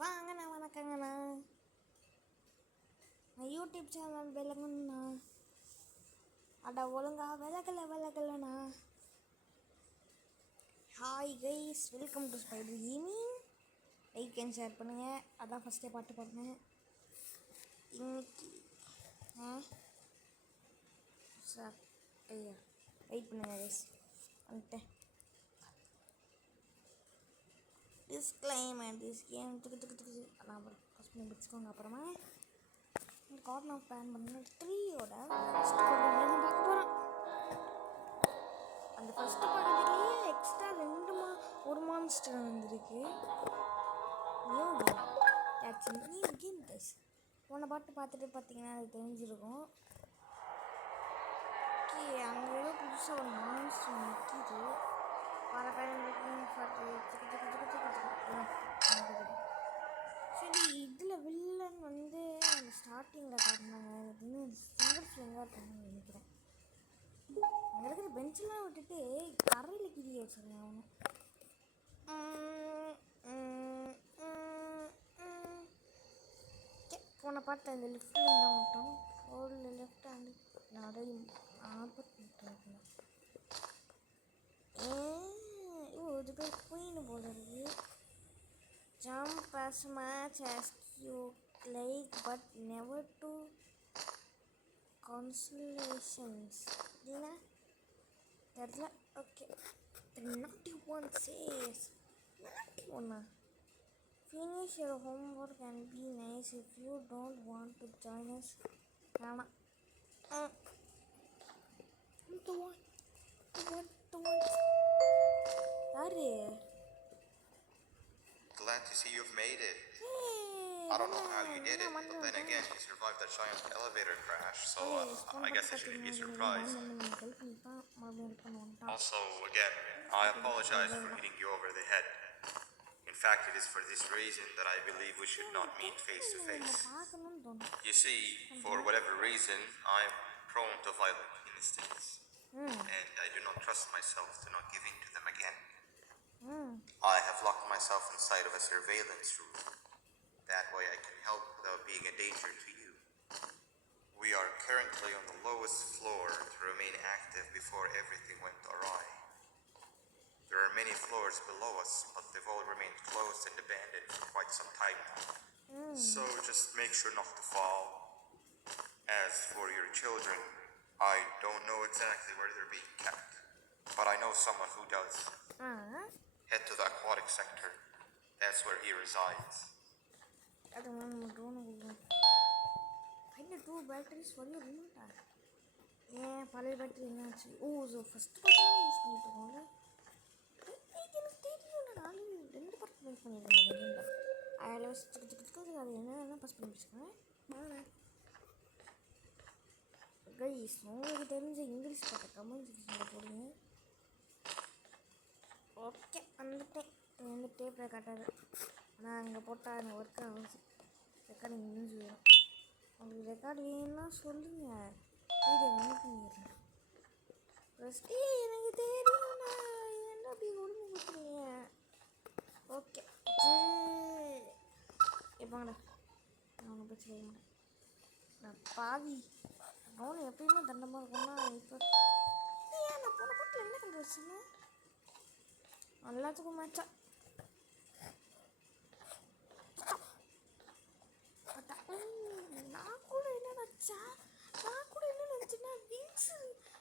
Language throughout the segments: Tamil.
வாங்கண்ணா வணக்கங்கண்ணா. நான் யூடியூப் சேனல் விலகுண்ணா. அட ஒழுங்கா விலகலண்ணா. Hi guys, welcome to Spider Gaming. Like and share பண்ணுங்கள். அதான் ஃபஸ்ட்டே பாட்டு பாடுங்க இன்னைக்கு. சார் ஐயா வெயிட் பண்ணுங்க கைஸ், வந்துட்டேன். டிஸ்க்ளைமர், திஸ் கேம் நான் ஃபஸ்ட் பண்ணி பிடிச்சிக்கோங்க. அப்புறமா இந்த கார்ட் நான் பிளான் பண்ண 3யோட ஃபஸ்ட் பகுதியில் பார்க்க போகிறோம். அந்த ஃபஸ்ட்டு பகுதியிலேயே எக்ஸ்ட்ரா ஒரு மான்ஸ்டர் வந்துருக்கு. New game guys. போன பாட்டு பார்த்துட்டு பார்த்தீங்கன்னா அது தெரிஞ்சிருக்கும். ஓகே, அங்கே ஏதோ புதுசாக ஒரு மான்ஸ்டர் நிற்கிது. சரி, இதில் வில்லன் வந்து அந்த ஸ்டார்டிங்கில் காட்டினாங்க. இன்னும் சிங்கிள் ஃபிங்கர் இருக்காங்கன்னு நினைக்கிறேன். அங்கே இருக்கிற பெஞ்செல்லாம் விட்டுட்டு கரையில் கிரியை வச்சுருங்க அவனு. போன பாட்டு அந்த லெஃப்டில் இருந்தால் மட்டும் ஃபோரில் லெஃப்ட் ஹேண்டு நிறைய ஆபத்து இருக்கேன். இது பேர் குயின் போல இருக்கு. Jump as much as you like but never to consolations. Dina தெரியல. Okay, the naughty one says, naughty one, finish your homework and be nice. If you don't want to join us, வேணாம். Glad to see you've made it. I don't know how you did it, but then again, you survived that giant elevator crash, so I guess I shouldn't be surprised. Also, again, I apologize for hitting you over the head. In fact, it is for this reason that I believe we should not meet face to face. You see, for whatever reason, I'm prone to violent instincts, and I do not trust myself to not give in to them again. I have locked myself inside of a surveillance room. That way I can help without being a danger to you. We are currently on the lowest floor to remain active before everything went awry. There are many floors below us, but they've all remained closed and abandoned for quite some time now. So just make sure not to fall. As for your children, I don't know exactly where they're being kept, but I know someone who does. Head to the aquatic sector. That's where he resides. I don't know. Find the 2 batteries for your remote. Yeah, பழைய பேட்டரி என்னாச்சு? ஸோ ஃபஸ்ட்டு பார்த்து யூஸ் பண்ணிட்டு இருக்கோம்ல. எனக்கு தெரியல, நாலு 2 பார்த்து யூஸ் பண்ணியிருக்கேன். அதில் அது என்ன பஸ் பண்ணி வச்சுக்கோங்க. கைஸ், உங்களுக்கு தெரிஞ்ச இங்கிலீஷ் பாட்டை கமெண்ட் செக்ஷனில் போடுங்க. ஓகே, வந்துட்டேன். இந்த டேப்பில் காட்டாது, ஆனால் அங்கே போட்டால் எனக்கு ஒர்க் ஆகுது. ரெக்கார்டிங் முடிஞ்சு வரும். உங்களுக்கு ரெக்கார்டு வேணும்னா சொல்லுங்கள், வீடியோ ரன் பண்ணிடுறேன். ஃபஸ்ட்டு எனக்கு தெரியும்ண்ணா, என்ன அப்படி ஒழுங்கு கொடுக்குறீங்க? ஓகே, எப்போங்கடா நான் ஒன்றும் பிரச்சனை இல்லை. நான் பாவி அவனு எப்பயுமே தண்டமாக இருக்கும்னா இப்போ ஏன் நான் போன பாட்டில் என்ன கண்டு வச்சுங்க எல்லாத்துக்கும் மேட்சா. நான் கூட என்ன நினச்சேன்னா விங்ஸ்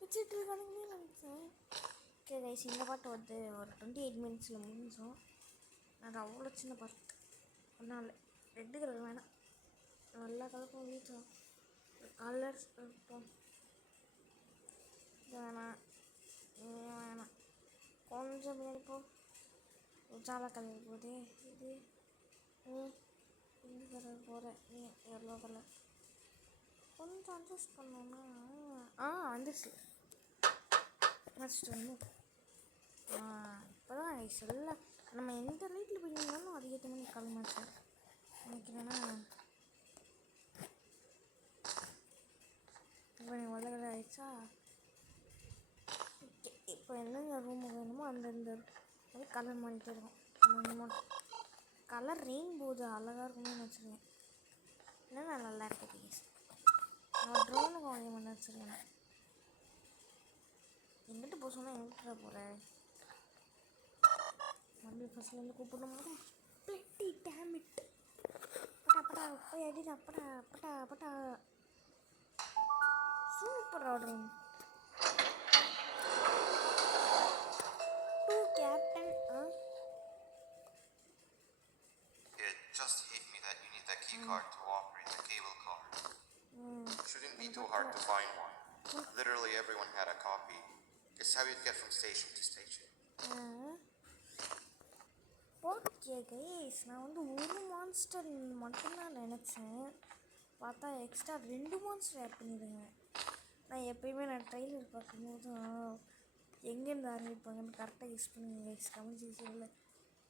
வச்சுட்டு இருக்கானுங்களே நினச்சேன். ஓகே கைஸ், இந்த பாட்டு வந்து ஒரு 28 மினிட்ஸில் முடிஞ்சோம். நான் அவ்வளோ சின்ன பாட்டு ஒன்றும் இல்லை. ரெட்டு கலர் வேணாம், நல்லா கலக்கும் வீட்டில் கலர்ஸ் இருக்கும். இது வேணாம், வேணாம், கொஞ்சம் பின்னாடி போ. உஜாலா கலர் போதே, இது இந்த கலர் போகிற நீ எவ்வளோ கலர் கொஞ்சம் அட்ஜஸ்ட் பண்ணோன்னா வந்துச்சு. வச்சுட்டு வந்து இப்போ தான் சொல்ல நம்ம எந்த லைட்டில் போயிருந்தாலும் அதுக்கேற்ற மாதிரி கலர் மாட்டேன் நினைக்கிறேன்னா. இப்போ எனக்கு வெள்ளை கலர் ஆகிடுச்சா? ஓகே, இப்போ எந்தெந்த ரூம் வேணுமோ அந்தந்த மாதிரி கலர் மாறிட்டே இருக்கும். நம்ம கலர் ரெயின்போது அழகாக இருக்கும்னு வச்சுருக்கேன். இல்லைன்னா நல்லா இருக்குது கேஸ். நான் ட்ரோனுக்கு வாங்கி பண்ண வச்சுருக்கேன். எங்கிட்ட போக சொன்னால் எங்கிட்ட போகிறேன். மறுபடியும் ஃபஸ்ட்லேருந்து கூப்பிடணும். Bloody dammit. பட்டா பட்டா போய் அடிடா. பட்டா பட்டா பட்டா. Super order. 2 captain. It just hit me that you need the key card to operate the cable car. Shouldn't be too hard to find one. Literally everyone had a copy. It's how you get from station to station. Okay guys, நான் வந்து ஒரு மான்ஸ்டர் மட்டும்தான் நினச்சேன். பார்த்தா எக்ஸ்ட்ரா 2 மான்ஸ்டர் ஆட் பண்ணிடுங்க. நான் எப்பயுமே ட்ரெய்லர் பார்க்கும்போது எங்கேருந்து ஆரம்பிப்பாங்கன்னு கரெக்டாக யூஸ் பண்ணுங்க கைஸ். கமெண்ட் செக்ஷனில்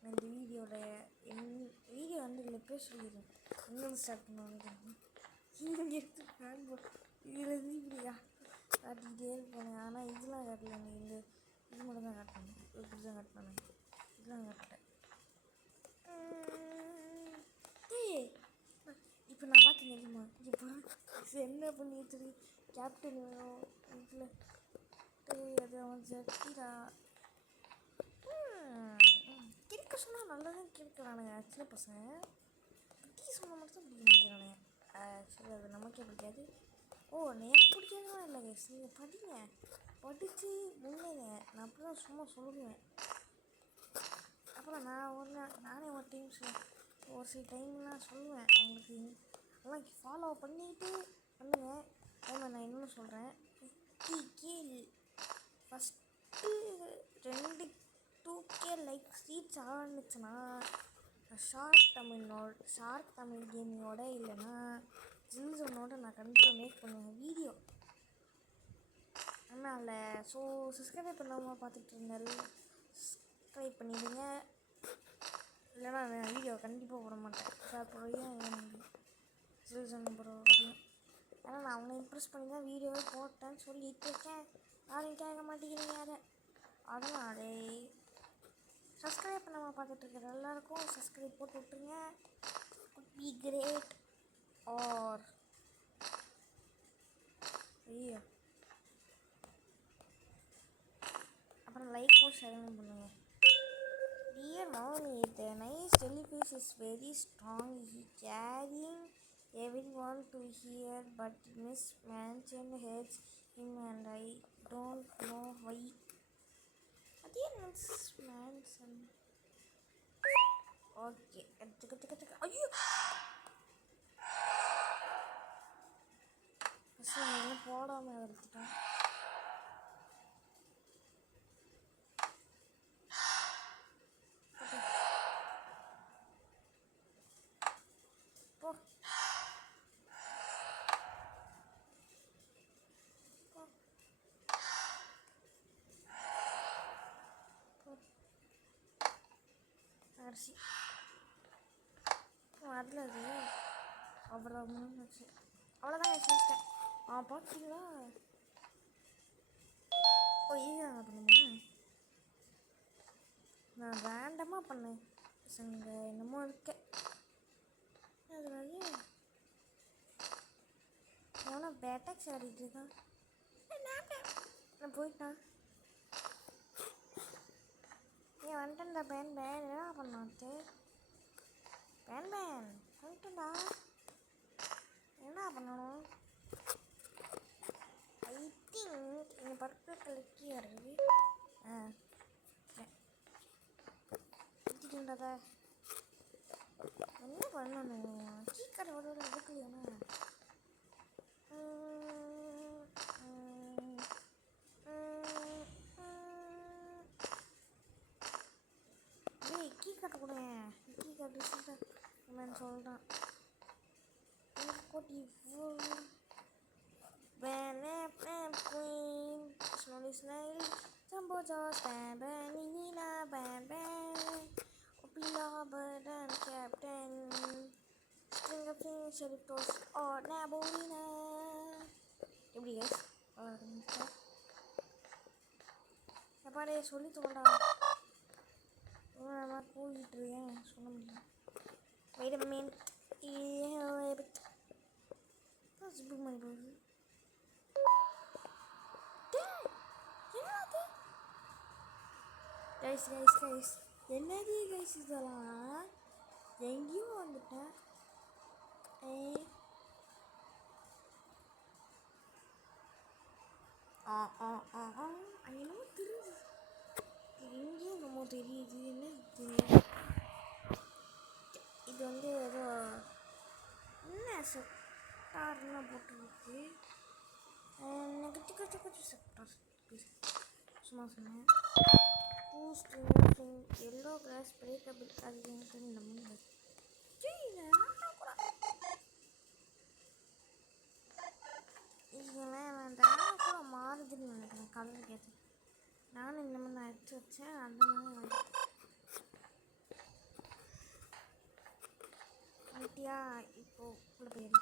நான் இந்த வீடியோ வந்து இதில் பேர் சொல்லிடுறேன். எங்கேருந்து ஸ்டார்ட் பண்ணுவாங்க இங்கே எடுத்து ஃபேன் இதுலேருந்து இப்படியா காட்டிக்கிட்டே இருப்பாங்க. ஆனால் இதெல்லாம் காட்டல. இந்த இது மட்டும் தான் காட்டணும். இப்படி தான் காட்டினாங்க. இதெல்லாம் காட்டல. இப்போ நான் பார்த்து தெரியுமா இப்போ என்ன பண்ணிட்டு கேப்டன் வேணும் இதில் அது அவன் ஜட்டிடா கிறுக்க சொன்னால் நல்லதான் கிறுக்கிறானுங்க. சின்ன பசங்க குட்டி சொன்னால் மட்டும் பிடிக்க மாட்டேங்கிறானுங்க. ஆக்சுவலி அது நமக்கே பிடிக்காது. எனக்கு பிடிக்காதெல்லாம் இல்லை கைஸ். நீங்கள் படிங்க, படித்து முன்னேங்க. நான் அப்படி தான் சும்மா சொல்லுவேன். அப்புறம் நானே ஒரு ஒரு சில டைம்லாம் சொல்லுவேன் உங்களுக்கு. அதெல்லாம் ஃபாலோ பண்ணிட்டு பண்ணுங்கள். அதே நான் இன்னொன்று சொல்கிறேன். 50K first 2K likes reach ஆரம்பிச்சுன்னா ஷார்க் தமிழ் கேமிங்கோட இல்லைன்னா ஜில்ஸோனோட நான் கண்டிப்பாக மேக் பண்ணுவேன் வீடியோ. அதனால் சப்ஸ்கிரைப் பண்ணாமல் பார்த்துட்டு இருந்தாலும் சப்ஸ்கிரைப் பண்ணிடுங்க. இல்லைனா நான் வீடியோ கண்டிப்பாக போட மாட்டேன். ஜில்ஸோன் போடுறோம். ஏன்னா நான் அவனை இம்ப்ரெஸ் பண்ணி தான் வீடியோவே போட்டேன்னு சொல்லிட்டு இருக்கேன். யாரும் கேட்க மாட்டேங்கிறீங்க. அதனாலே சப்ஸ்கிரைப் பண்ணாமல் பார்த்துட்ருக்கிற எல்லாருக்கும் சப்ஸ்கிரைப் போட்டு விட்ருங்க. குட் பி கிரேட் ஆர் ஐயோ. அப்புறம் லைக்கும் ஷேரும் பண்ணுங்கள். Dear Moni, the nice jellyfish is very strong. He carrying everyone to here, but Miss Mansion hates him and I don't know why. Again, Miss Mansion. Okay. ஐயோ என்ன போடாமல் எடுத்துட்டேன். அரிசி அதில் அது அவ்வளோ முடிஞ்சிச்சு. அவ்வளோதான் வச்சுட்டேன். பார்த்தீங்களா? இதுதான் பண்ணுமா? நான் ரேண்டமாக பண்ணேன். இங்கே என்னமோ இருக்கேன். அது வந்து எவனோ பேட்டாக்ஸ் ஆடிட்டு இருக்கான். நான் போயிட்டான். வந்துட்டா பேன் என்ன பண்ணாச்சு? பேன் வந்துட்டா என்ன பண்ணணும்? ஐ திங்க் இந்த பர்பிள் கலர் கீ வருது. என்ன பண்ணணும்? கீ கார்டு ஒரு எடுக்கலையாண்ணா? கீ கார்டு கொடுங்க. கீ கார்டு என்னன்னு சொல்லிட்டான். எப்படி எப்பாடே சொல்லி தோண்டா போயிட்டு இருக்கேன் சொல்ல முடியும். கைஸ் என்னது கைஸ் இதெல்லாம் எங்கேயோ வந்துட்டேன். என்னமோ தெரியுது, எங்கேயும் என்னமோ தெரியுது. என்ன தெரியுது? இது வந்து ஏதோ என்ன செக்டார்னு போட்டுருக்கு. நெகட்டிவ் செக்டார் சும்மா சொன்னேன். எல்லோ கிளாஸ் பிரேக்கபிள் அது எனக்கு நம்ம இதெல்லாம் வேண்டாம் கூட மாறுதுன்னு நினைக்கிறேன் கலருக்கு ஏற்ற. நானும் இந்த மாதிரி நான் எடுத்து வச்சேன் அந்த மாதிரி வந்துட்டியா. இப்போ உள்ள போயிடு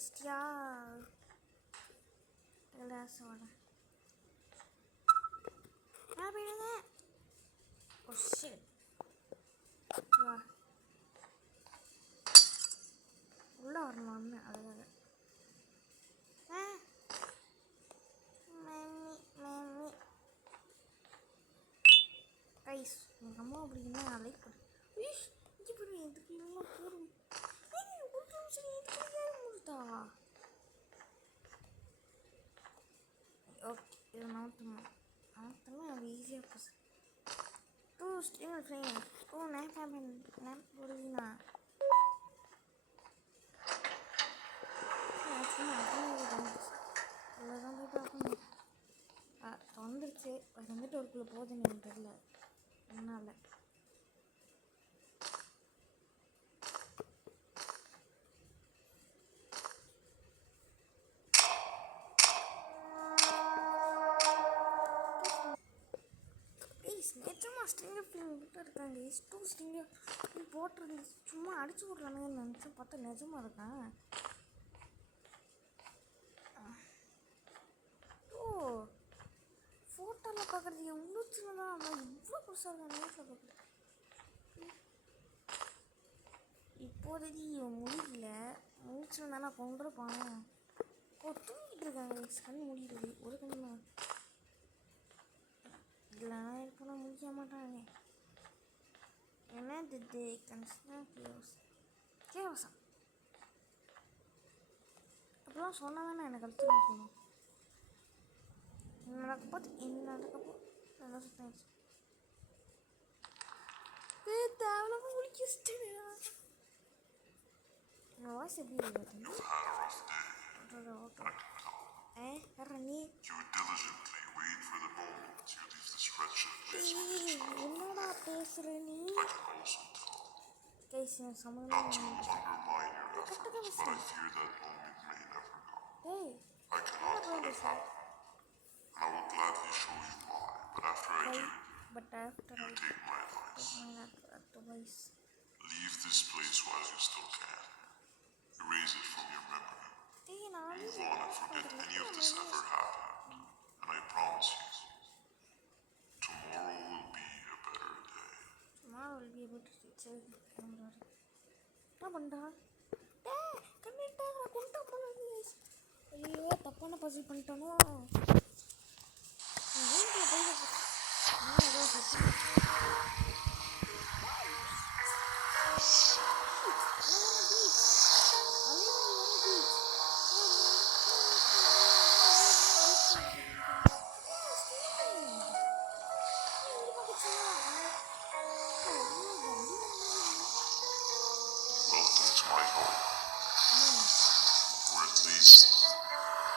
இஷ்டியா கிளாஸோட நான் போயிடுங்க. ஓ ஷிட் வா உள்ள வரணும்னு அதுக்காக. கைஸ் எங்கள் அம்மா அப்படின்னா லைக் பண்ணு. இங்கே பண்ணி எதுக்கு இவ்வளோ போடும் முடித்தா. ஓகே இது நவுத்தமா அது ஈஸியாக போச்சு. டூ ஸ்ட்ரிங் ஃப்ரேம் ஓ நேப் போடுவீங்களா அவ்வளோதான் போய் பார்க்கணும். வந்துருச்சு வந்துட்டு ஒருக்குள்ளே போகுதுன்னு எனக்கு தெரியல என்னால். நிஜமா ஸ்ட்ரிங்கர் ஃபிலிம் கிட்ட இருக்காங்க. டூ ஸ்ட்ரிங்கர் போட்டுருந்து சும்மா அடிச்சு விட்றானுங்கன்னு நினச்சேன். பார்த்தா நிஜமா இருக்கான். ஓ ஃபோட்டோவில் பார்க்குறது எவ்வளோ சின்னதாக ஆனால் இவ்வளோ பெருசாக இருக்கா நேரில் பார்க்குறது. இப்போதைக்கு முடியல முடிச்சிருந்தானா கொண்டிருப்பானே. ஓ தூங்கிட்டு இருக்காங்க கண் முடியுது ஒரு கண்ணு இல்லைனா இருக்கணும் முடிக்க மாட்டாங்க. என்னது கேவசா அப்படிலாம் சொன்னால் தானே எனக்கு அடுத்து முடிக்கணும். நடக்கப்போ நல்லா சுத்தாச்சு. தேவையில்லாம முடிக்க வச்சுட்டேன். என் வாய்ஸ் எப்படி இருக்கு? நீ என்னடா பேசுற நீ? சம்மந்தம் but after I take my advice, leave this place while you still can. Erase it from your memory. Move on and forget any of this ever happened. And I promise you, tomorrow will be a better day. Tomorrow will be a better day. என்ன பண்ணுறா? கண்டிப்பா கொண்டா போனது. ஐயோ தப்பான Basil பண்ணிட்டானோ. Welcome to my home. Or at least,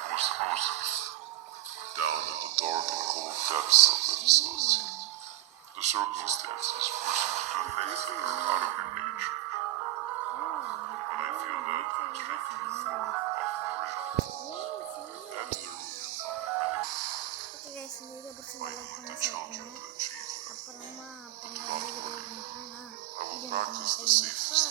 I was supposed to be. Down in the dark and cold depths of the facility. The circumstances force you to do things that are out of your nature. And I feel that strength you for my and the room. My the children to achieve. I will practice the safest